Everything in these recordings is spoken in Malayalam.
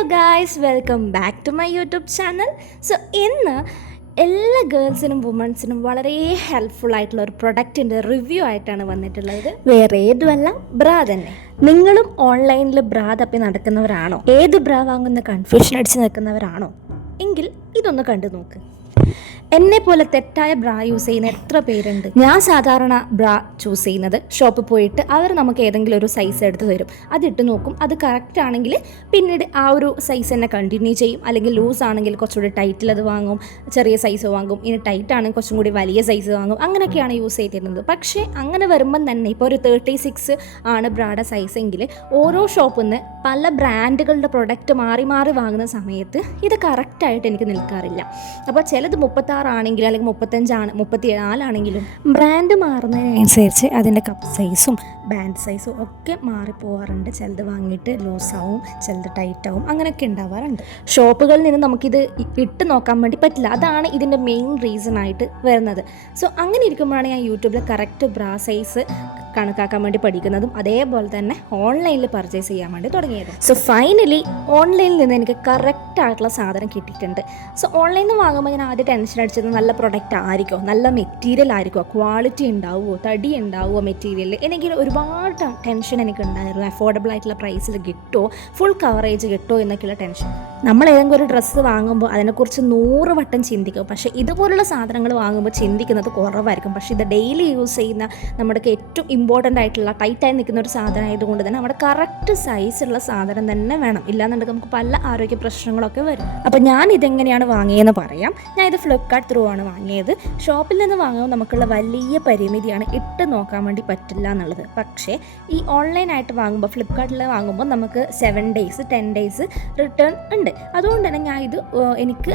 Hello guys, welcome back to my YouTube channel. So ഇന്ന് എല്ലാ ഗേൾസിനും വുമൺസിനും വളരെ ഹെൽപ്ഫുൾ ആയിട്ടുള്ള ഒരു പ്രൊഡക്റ്റിൻ്റെ റിവ്യൂ ആയിട്ടാണ് വന്നിട്ടുള്ളത്. വേറെ ഏതുമല്ല, ബ്രാ തന്നെ. നിങ്ങളും ഓൺലൈനിൽ ബ്രാ തപ്പി നടക്കുന്നവരാണോ? ഏത് ബ്രാ വാങ്ങുന്ന കൺഫ്യൂഷൻ അടിച്ച് നിൽക്കുന്നവരാണോ? എങ്കിൽ ഇതൊന്ന് കണ്ടു നോക്ക്. എന്നെ പോലെ തെറ്റായ ബ്രാ യൂസ് ചെയ്യുന്ന എത്ര പേരുണ്ട്. ഞാൻ സാധാരണ ബ്രാ ചൂസ് ചെയ്യുന്നത് ഷോപ്പിൽ പോയിട്ട് അവർ നമുക്ക് ഏതെങ്കിലും ഒരു സൈസ് എടുത്ത് തരും, അതിട്ട് നോക്കും. അത് കറക്റ്റ് ആണെങ്കിൽ പിന്നീട് ആ ഒരു സൈസ് തന്നെ കണ്ടിന്യൂ ചെയ്യും. അല്ലെങ്കിൽ ലൂസ് ആണെങ്കിൽ കുറച്ചുകൂടി ടൈറ്റിൽ അത് വാങ്ങും, ചെറിയ സൈസ് വാങ്ങും. ഇനി ടൈറ്റ് ആണെങ്കിൽ കുറച്ചും കൂടി വലിയ സൈസ് വാങ്ങും. അങ്ങനെയൊക്കെയാണ് യൂസ് ചെയ്തിരുന്നത്. പക്ഷേ അങ്ങനെ വരുമ്പം തന്നെ ഇപ്പോൾ ഒരു 36 ആണ് ബ്രായുടെ സൈസ് എങ്കിൽ ഓരോ ഷോപ്പിൽ നിന്ന് പല ബ്രാൻഡുകളുടെ പ്രൊഡക്റ്റ് മാറി മാറി വാങ്ങുന്ന സമയത്ത് ഇത് കറക്റ്റായിട്ട് എനിക്ക് നിൽക്കാറില്ല. അപ്പോൾ ചിലത് 36 ആണെങ്കിലും അല്ലെങ്കിൽ 35 34 ആണെങ്കിലും ബ്രാൻഡ് മാറുന്നതിനനുസരിച്ച് അതിൻ്റെ കപ്പ് സൈസും ബാൻഡ് സൈസും ഒക്കെ മാറിപ്പോവാറുണ്ട്. ചിലത് വാങ്ങിയിട്ട് ലൂസാവും, ചിലത് ടൈറ്റാവും, അങ്ങനെയൊക്കെ ഉണ്ടാവാറുണ്ട്. ഷോപ്പുകളിൽ നിന്ന് നമുക്കിത് ഇട്ട് നോക്കാൻ വേണ്ടി പറ്റില്ല. അതാണ് ഇതിൻ്റെ മെയിൻ റീസൺ ആയിട്ട് വരുന്നത്. സോ അങ്ങനെ ഇരിക്കുമ്പോഴാണ് ഞാൻ യൂട്യൂബിൽ കറക്റ്റ് ബ്രാ സൈസ് കണക്കാക്കാൻ വേണ്ടി പഠിക്കുന്നതും അതേപോലെ തന്നെ ഓൺലൈനിൽ പർച്ചേസ് ചെയ്യാൻ വേണ്ടി തുടങ്ങിയത്. സോ ഫൈനലി ഓൺലൈനിൽ നിന്ന് എനിക്ക് കറക്റ്റ് ആയിട്ടുള്ള സാധനം കിട്ടിയിട്ടുണ്ട്. സോ ഓൺലൈനിൽ നിന്ന് വാങ്ങുമ്പോൾ ഞാൻ ആദ്യം ടെൻഷൻ അടിച്ചത് നല്ല പ്രൊഡക്റ്റ് ആയിരിക്കുമോ, നല്ല മെറ്റീരിയൽ ആയിരിക്കുമോ, ക്വാളിറ്റി ഉണ്ടാവുമോ, തടി ഉണ്ടാവുമോ മെറ്റീരിയൽ. എനിക്ക് ഒരുപാട് ടെൻഷൻ എനിക്ക് ഉണ്ടായിരുന്നു. അഫോർഡബിൾ ആയിട്ടുള്ള പ്രൈസിൽ കിട്ടുമോ, ഫുൾ കവറേജ് കിട്ടുമോ എന്നൊക്കെയുള്ള ടെൻഷൻ. നമ്മൾ ഏതെങ്കിലും ഒരു ഡ്രസ്സ് വാങ്ങുമ്പോൾ അതിനെക്കുറിച്ച് 100 വട്ടം ചിന്തിക്കും. പക്ഷേ ഇതുപോലുള്ള സാധനങ്ങൾ വാങ്ങുമ്പോൾ ചിന്തിക്കുന്നത് കുറവായിരിക്കും. പക്ഷേ ഇത് ഡെയിലി യൂസ് ചെയ്യുന്ന നമ്മുടെ ഏറ്റവും ഇമ്പോർട്ടൻ്റ് ആയിട്ടുള്ള ടൈറ്റായി നിൽക്കുന്ന ഒരു സാധനം ആയതുകൊണ്ട് തന്നെ നമ്മുടെ കറക്റ്റ് സൈസുള്ള സാധനം തന്നെ വേണം. ഇല്ലാന്നുണ്ടെങ്കിൽ നമുക്ക് പല ആരോഗ്യ പ്രശ്നങ്ങളൊക്കെ വരും. അപ്പോൾ ഞാൻ ഇതെങ്ങനെയാണ് വാങ്ങിയതെന്ന് പറയാം. ഞാൻ ഇത് ഫ്ലിപ്കാർട്ട് ത്രൂ ആണ് വാങ്ങിയത്. ഷോപ്പിൽ നിന്ന് വാങ്ങുമ്പോൾ നമുക്കുള്ള വലിയ പരിമിതിയാണ് ഇട്ട് നോക്കാൻ വേണ്ടി പറ്റില്ല എന്നുള്ളത്. പക്ഷേ ഈ ഓൺലൈനായിട്ട് വാങ്ങുമ്പോൾ, ഫ്ലിപ്കാർട്ടിൽ വാങ്ങുമ്പോൾ നമുക്ക് 7 days 10 days റിട്ടേൺ ഉണ്ട്. അതുകൊണ്ട് തന്നെ ഞാൻ ഇത് എനിക്ക്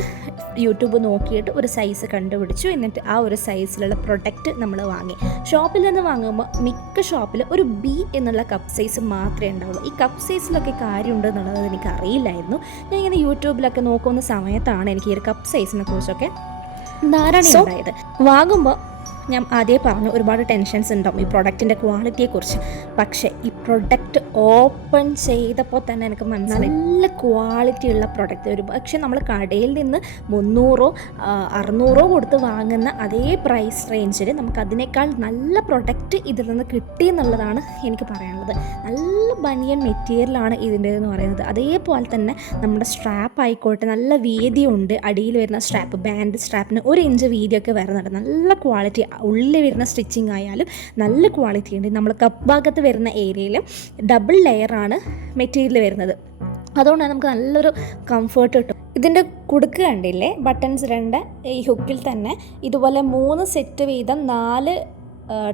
യൂട്യൂബ് നോക്കിയിട്ട് ഒരു സൈസ് കണ്ടുപിടിച്ചു. എന്നിട്ട് ആ ഒരു സൈസിലുള്ള പ്രൊഡക്റ്റ് നമ്മൾ വാങ്ങി. ഷോപ്പിൽ നിന്ന് വാങ്ങുമ്പോൾ മിക്ക ഷോപ്പിൽ ഒരു B എന്നുള്ള കപ്പ് സൈസ് മാത്രമേ ഉണ്ടാവുള്ളൂ. ഈ കപ്പ് സൈസിലൊക്കെ കാര്യമുണ്ട് എന്നുള്ളത് എനിക്ക് അറിയില്ലായിരുന്നു. ഞാൻ ഇങ്ങനെ യൂട്യൂബിലൊക്കെ നോക്കുന്ന സമയത്താണ് എനിക്ക് ഈ ഒരു കപ്പ് സൈസിനെ കുറിച്ചൊക്കെ ധാരണ ഉണ്ടായത്. വാങ്ങുമ്പോൾ ഞാൻ ആദ്യമേ പറഞ്ഞു ഒരുപാട് ടെൻഷൻസ് ഉണ്ടാവും ഈ പ്രൊഡക്റ്റിൻ്റെ ക്വാളിറ്റിയെക്കുറിച്ച്. പക്ഷേ ഈ പ്രൊഡക്റ്റ് ഓപ്പൺ ചെയ്തപ്പോൾ തന്നെ എനിക്ക് മനസ്സിലായി നല്ല ക്വാളിറ്റിയുള്ള പ്രൊഡക്റ്റ്. പക്ഷേ നമ്മൾ കടയിൽ നിന്ന് 300 600 കൊടുത്ത് വാങ്ങുന്ന അതേ പ്രൈസ് റേഞ്ചിൽ നമുക്ക് അതിനേക്കാൾ നല്ല പ്രൊഡക്റ്റ് ഇതിൽ നിന്ന് കിട്ടി എന്നുള്ളതാണ് എനിക്ക് പറയാനുള്ളത്. നല്ല ബനിയൻ മെറ്റീരിയലാണ് ഇതിൻ്റെ എന്ന് പറയുന്നത്. അതേപോലെ തന്നെ നമ്മുടെ സ്ട്രാപ്പ് ആയിക്കോട്ടെ, നല്ല വീതിയുണ്ട്. അടിയിൽ വരുന്ന സ്ട്രാപ്പ്, ബാൻഡ് സ്ട്രാപ്പിന് 1 ഇഞ്ച് വീതിയൊക്കെ വരുന്നുണ്ട്. നല്ല ക്വാളിറ്റി. ഉള്ളിൽ വരുന്ന സ്റ്റിച്ചിങ് ആയാലും നല്ല ക്വാളിറ്റി ഉണ്ട്. നമ്മൾ കപ്പ് ഭാഗത്ത് വരുന്ന ഏരിയയിൽ ഡബിൾ ലെയറാണ് മെറ്റീരിയൽ വരുന്നത്. അതുകൊണ്ടാണ് നമുക്ക് നല്ലൊരു കംഫേർട്ട് കിട്ടും. ഇതിൻ്റെ കുടുക്ക് കണ്ടില്ലേ, ബട്ടൺസ് 2 ഈ ഹുക്കിൽ തന്നെ ഇതുപോലെ 3 സെറ്റ് വീതം 4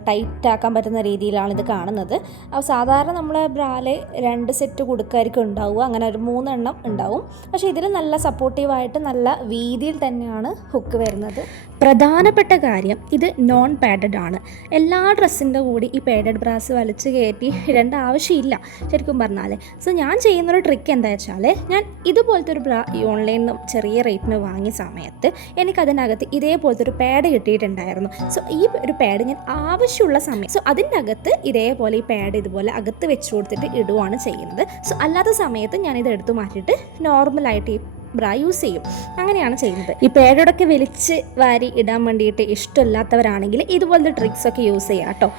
ടൈറ്റ് ആക്കാൻ പറ്റുന്ന രീതിയിലാണ് ഇത് കാണുന്നത്. അപ്പോൾ സാധാരണ നമ്മൾ ബ്രാല് 2 സെറ്റ് കൊടുക്കായിരിക്കും ഉണ്ടാവുക. അങ്ങനെ ഒരു 3 എണ്ണം ഉണ്ടാവും. പക്ഷേ ഇതിൽ നല്ല സപ്പോർട്ടീവായിട്ട് നല്ല വീതിയിൽ തന്നെയാണ് ഹുക്ക് വരുന്നത്. പ്രധാനപ്പെട്ട കാര്യം, ഇത് നോൺ പാഡഡ് ആണ്. എല്ലാ ഡ്രസ്സിൻ്റെ കൂടി ഈ പാഡഡ് ബ്രാസ് വലിച്ചു കയറ്റി ഇടേണ്ട ആവശ്യമില്ല ശരിക്കും പറഞ്ഞാൽ. സോ ഞാൻ ചെയ്യുന്നൊരു ട്രിക്ക് എന്താ വെച്ചാൽ, ഞാൻ ഇതുപോലത്തെ ഒരു ബ്രാ ഈ ഓൺലൈനിൽ നിന്ന് ചെറിയ റേറ്റിന് വാങ്ങിയ സമയത്ത് എനിക്കതിനകത്ത് ഇതേപോലത്തെ ഒരു പാഡ് കിട്ടിയിട്ടുണ്ടായിരുന്നു. സോ ഈ ഒരു പാഡ് ഞാൻ ആവശ്യമുള്ള സമയം, സോ അതിൻ്റെ അകത്ത് ഇതേപോലെ ഈ പാഡ് ഇതുപോലെ അകത്ത് വെച്ച് കൊടുത്തിട്ട് ഇടുകയാണ് ചെയ്യുന്നത്. സോ അല്ലാത്ത സമയത്ത് ഞാനിത് എടുത്തു മാറ്റിയിട്ട് നോർമലായിട്ട് ഈ ബ്രാ യൂസ് ചെയ്യും. അങ്ങനെയാണ് ചെയ്യുന്നത്. ഈ പാഡൊക്കെ വലിച്ച് വാരി ഇടാൻ വേണ്ടിയിട്ട് ഇഷ്ടമില്ലാത്തവരാണെങ്കിൽ ഇതുപോലത്തെ ട്രിക്സൊക്കെ യൂസ് ചെയ്യാം കേട്ടോ.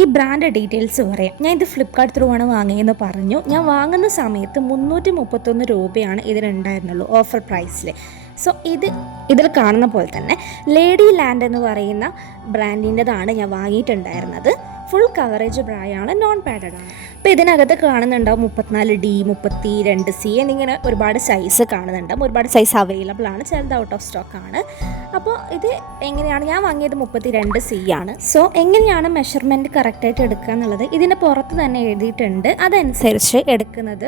ഈ ബ്രാൻഡ് ഡീറ്റെയിൽസ് പറയാം. ഞാൻ ഇത് ഫ്ലിപ്കാർട്ട് ത്രൂ ആണ് വാങ്ങിയെന്ന് പറഞ്ഞു. ഞാൻ വാങ്ങുന്ന സമയത്ത് 331 രൂപയാണ് ഇതിനുണ്ടായിരുന്നുള്ളൂ ഓഫർ പ്രൈസിൽ. സോ ഇതിൽ കാണുന്ന പോലെ തന്നെ ലേഡി ലാൻഡ് എന്ന് പറയുന്ന ബ്രാൻഡിൻ്റെതാണ് ഞാൻ വാങ്ങിയിട്ടുണ്ടായിരുന്നത്. ഫുൾ കവറേജ് ബ്രായാണ്, നോൺ പാഡഡ് ആണ്. അപ്പോൾ ഇതിനകത്ത് കാണുന്നുണ്ടാവും 34D 32C എന്നിങ്ങനെ ഒരുപാട് സൈസ് കാണുന്നുണ്ടാവും. ഒരുപാട് സൈസ് അവൈലബിൾ ആണ്, ചിലത് ഔട്ട് ഓഫ് സ്റ്റോക്ക് ആണ്. അപ്പോൾ ഇത് എങ്ങനെയാണ്, ഞാൻ വാങ്ങിയത് 32C ആണ്. സോ എങ്ങനെയാണ് മെഷർമെൻറ്റ് കറക്റ്റായിട്ട് എടുക്കുക എന്നുള്ളത് ഇതിൻ്റെ പുറത്ത് തന്നെ എഴുതിയിട്ടുണ്ട്. അതനുസരിച്ച് എടുക്കുന്നത്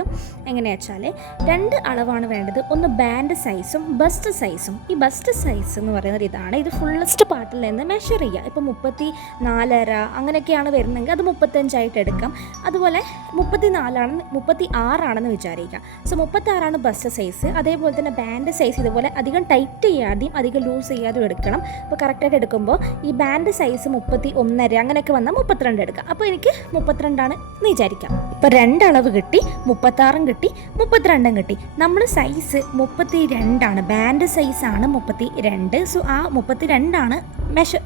എങ്ങനെയാ വെച്ചാൽ 2 അളവാണ് വേണ്ടത്. ഒന്ന് ബാൻഡ് സൈസും ബസ്റ്റ് സൈസും. ഈ ബസ്റ്റ് സൈസ് എന്ന് പറയുന്നത് ഇതാണ്. ഇത് ഫുള്ളസ്റ്റ് പാർട്ടിൽ നിന്ന് മെഷർ ചെയ്യുക. ഇപ്പോൾ 34.5 അങ്ങനെയൊക്കെയാണ് വരുന്നെങ്കിൽ അത് 35 ആയിട്ട് എടുക്കാം. അതുപോലെ 36ആണെന്ന് വിചാരിക്കുക. സോ 36ആണ് ബസ്റ്റ് സൈസ്. അതേപോലെ തന്നെ ബാൻഡ് സൈസ് ഇതുപോലെ അധികം ടൈറ്റ് ചെയ്യാതെയും അധികം ലൂസ് ചെയ്യാതെയും എടുക്കണം. അപ്പോൾ കറക്റ്റായിട്ട് എടുക്കുമ്പോൾ ഈ ബാൻഡ് സൈസ് 31.5 അങ്ങനെയൊക്കെ വന്നാൽ 32 എടുക്കാം. അപ്പോൾ എനിക്ക് 32 എന്ന് വിചാരിക്കാം. ഇപ്പോൾ 2 അളവ് കിട്ടി, 36 കിട്ടി, 32 കിട്ടി. നമ്മൾ സൈസ് 32ആണ്, ബാൻഡ് സൈസാണ് 32. സോ ആ 32ആണ്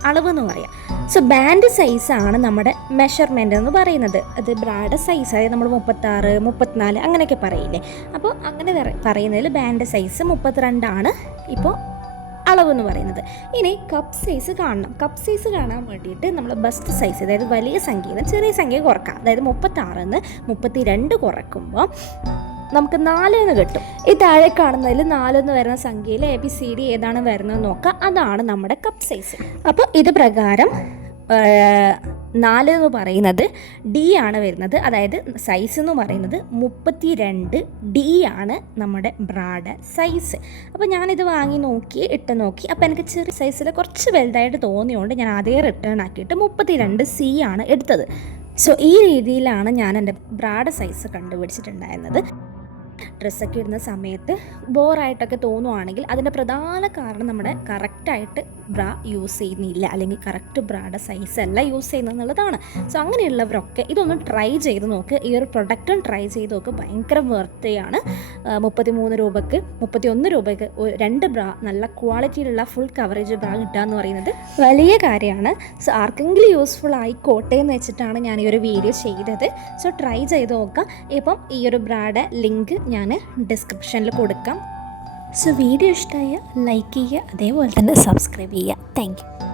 അളവ് എന്ന് പറയാം. സോ ബാൻഡ് സൈസാണ് നമ്മുടെ മെഷർമെൻ്റ് എന്ന് പറയുന്നത്. അത് ബ്രായുടെ സൈസ്, അതായത് നമ്മൾ 36, 34 അങ്ങനെയൊക്കെ പറയില്ലേ. അപ്പോൾ അങ്ങനെ പറയുന്നതിൽ ബാൻഡ് സൈസ് 32ആണ് ഇപ്പോൾ അളവെന്ന് പറയുന്നത്. ഇനി കപ്പ് സൈസ് കാണണം. കപ്പ് സൈസ് കാണാൻ വേണ്ടിയിട്ട് നമ്മൾ ബസ്റ്റ് സൈസ്, അതായത് വലിയ സംഖ്യയിൽ ചെറിയ സംഖ്യ കുറക്കാം. അതായത് 36 32 കുറക്കുമ്പോൾ നമുക്ക് 4 എന്ന് കിട്ടും. ഈ താഴെ കാണുന്നതിൽ 4 എന്ന് വരുന്ന സംഖ്യയിൽ ABCD ഏതാണ് വരുന്നതെന്ന് നോക്കാം. അതാണ് നമ്മുടെ കപ്പ് സൈസ്. അപ്പോൾ ഇത് പ്രകാരം 4 എന്ന് പറയുന്നത് D ആണ് വരുന്നത്. അതായത് സൈസ് എന്ന് പറയുന്നത് 32D ആണ് നമ്മുടെ ബ്രായുടെ സൈസ്. അപ്പോൾ ഞാനിത് വാങ്ങി നോക്കി, ഇട്ട് നോക്കി. അപ്പോൾ എനിക്ക് ചെറിയ സൈസിൽ കുറച്ച് വലുതായിട്ട് തോന്നിയുകൊണ്ട് ഞാൻ അതേ റിട്ടേൺ ആക്കിയിട്ട് 32C ആണ് എടുത്തത്. സോ ഈ രീതിയിലാണ് ഞാൻ എൻ്റെ ബ്രായുടെ സൈസ് കണ്ടുപിടിച്ചിട്ടുണ്ടായിരുന്നത്. ഡ്രസ്സൊക്കെ ഇടുന്ന സമയത്ത് ബോറായിട്ടൊക്കെ തോന്നുവാണെങ്കിൽ അതിൻ്റെ പ്രധാന കാരണം നമ്മുടെ കറക്റ്റായിട്ട് ബ്രാ യൂസ് ചെയ്യുന്നില്ല, അല്ലെങ്കിൽ കറക്റ്റ് ബ്രായുടെ സൈസ് അല്ല യൂസ് ചെയ്യുന്നത് എന്നുള്ളതാണ്. സോ അങ്ങനെയുള്ളവരൊക്കെ ഇതൊന്ന് ട്രൈ ചെയ്ത് നോക്ക്. ഈ ഒരു പ്രൊഡക്റ്റും ട്രൈ ചെയ്ത് നോക്ക്. ഭയങ്കര വർത്തയാണ്. 33 രൂപയ്ക്ക് 31 രൂപയ്ക്ക് 2 ബ്രാ, നല്ല ക്വാളിറ്റിയിലുള്ള ഫുൾ കവറേജ് ബ്രാ കിട്ടുക എന്ന് പറയുന്നത് വലിയ കാര്യമാണ്. സോ ആർക്കെങ്കിലും യൂസ്ഫുൾ ആയിക്കോട്ടെ എന്ന് വെച്ചിട്ടാണ് ഞാൻ ഈ ഒരു വീഡിയോ ചെയ്തത്. സോ ട്രൈ ചെയ്ത് നോക്കാം. ഇപ്പം ഈ ഒരു ബ്രായുടെ ലിങ്ക് ഞാൻ ഡിസ്ക്രിപ്ഷനിൽ കൊടുക്കാം. സോ വീഡിയോ ഇഷ്ടമായ ലൈക്ക് ചെയ്യുക, അതേപോലെ തന്നെ സബ്സ്ക്രൈബ് ചെയ്യുക. Thank you.